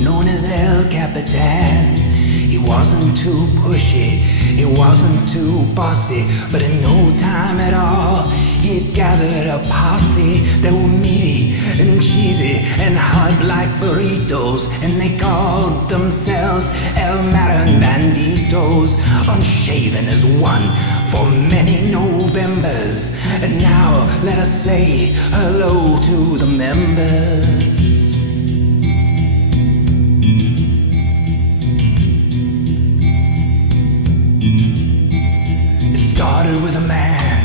known as El Capitan. He wasn't too pushy, he wasn't too bossy, but in no time at all, he'd gathered a posse. They were meaty and cheesy and hard like burritos, and they called themselves El Marin Banditos. Unshaven as one for many Novembers, and now let us say hello to the members. Started with a man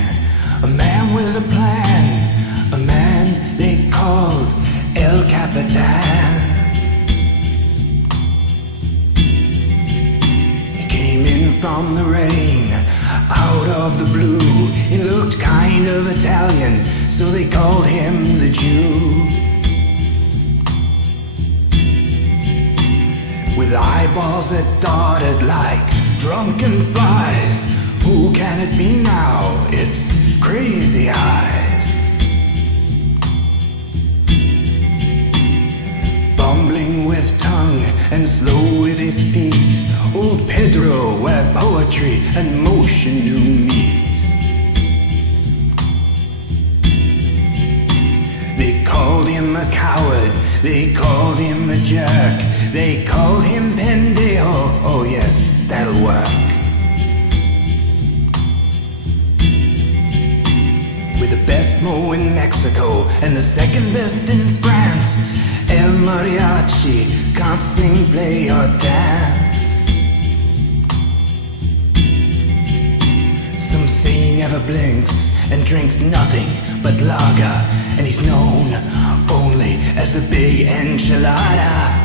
with a plan, a man they called El Capitan. He came in from the rain, out of the blue. He looked kind of Italian, so they called him the Jew. With eyeballs that darted like drunken flies. Who can it be now? It's Crazy Eyes. Bumbling with tongue and slow with his feet, old Pedro, where poetry and motion do meet. They called him a coward, they called him a jerk, they called him pendejo. Oh yes, that'll work. With the best mo in Mexico and the second best in France, El Mariachi can't sing, play or dance. Some say he never blinks and drinks nothing but lager, and he's known only as a big enchilada.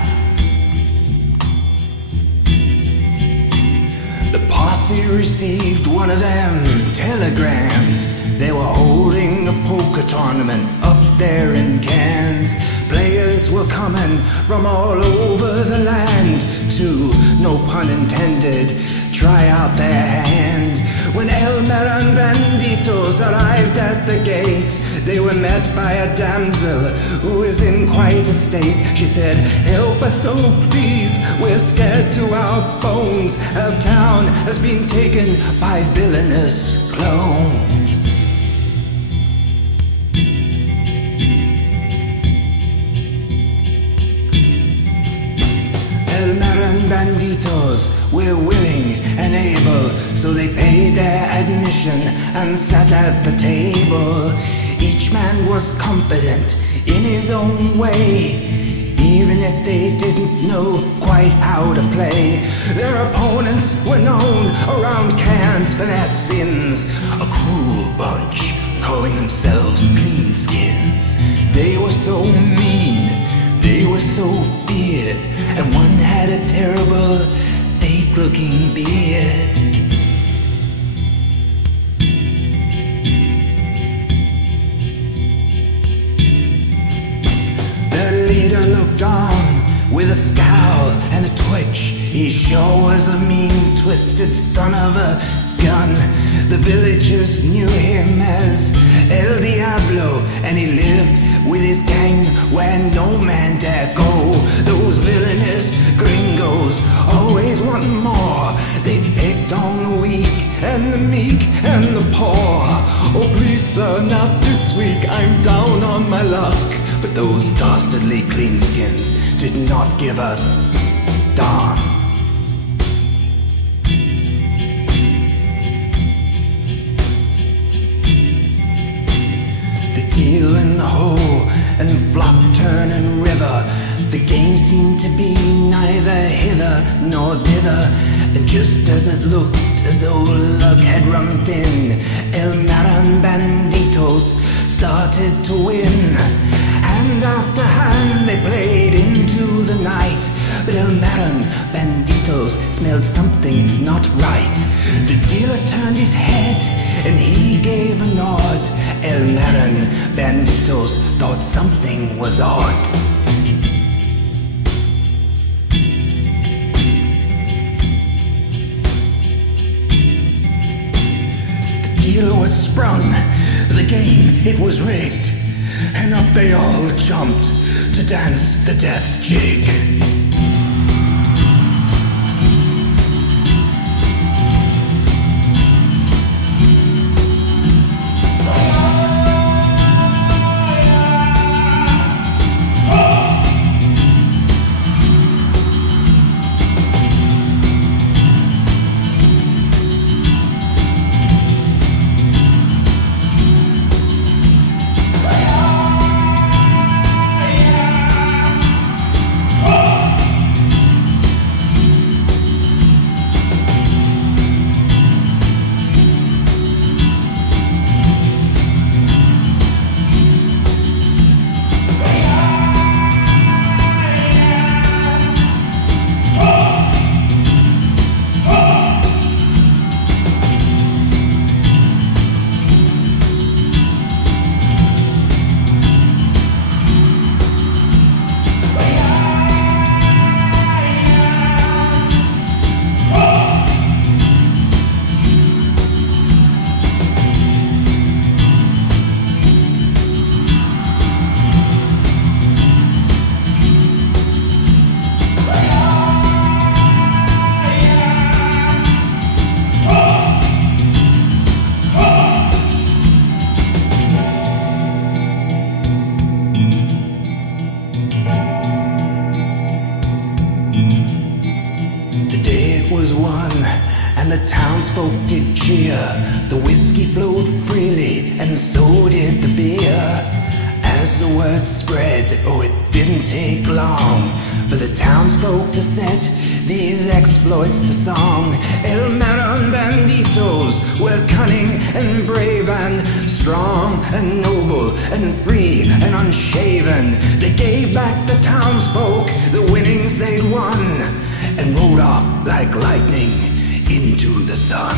The posse received one of them telegrams. They were holding a poker tournament up there in Cairns. Players were coming from all over the land to, no pun intended, try out their hand. When El Marin Banditos arrived at the gate, they were met by a damsel who was in quite a state. She said, "Help us, oh please, we're scared to our bones. Our town has been taken by villainous clones." El Marin Banditos were willing and able, so they paid their admission and sat at the table. Each man was confident in his own way, even if they didn't know quite how to play. Their opponents were known around Cairns for their sins, a cruel bunch calling themselves Cleanskins. They were so mean, they were so feared, and one had a terrible, fake-looking beard. The leader looked on with a scowl and a twitch. He sure was a mean, twisted son of a gun. The villagers knew him as El Diablo, and he lived with his gang where no man dare go. Those villainous gringos always want more. They picked on the weak and the meek and the poor. "Oh please sir, not this week, I'm down on my luck." But those dastardly Cleanskins did not give a darn. The deal in the hole and flop, turn and river, the game seemed to be neither hither nor thither. And just as it looked as though luck had run thin, El Marin Banditos started to win. Hand after hand they played into the night, but El Marin Banditos smelled something not right. The dealer turned his head and he gave a nod. El Marin Banditos thought something was odd. The dealer was sprung, the game, it was rigged, and up they all jumped to dance the death jig. and the townsfolk did cheer. The whiskey flowed freely, and so did the beer. As the word spread, oh, it didn't take long for the townsfolk to set these exploits to song. El Maron banditos were cunning and brave and strong and noble and free and unshaven. They gave back the townsfolk the winnings they'd won and rode off like lightning into the sun.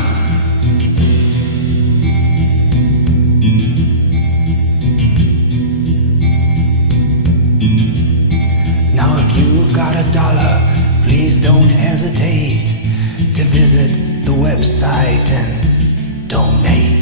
Now if you've got $1, please don't hesitate to visit the website and donate.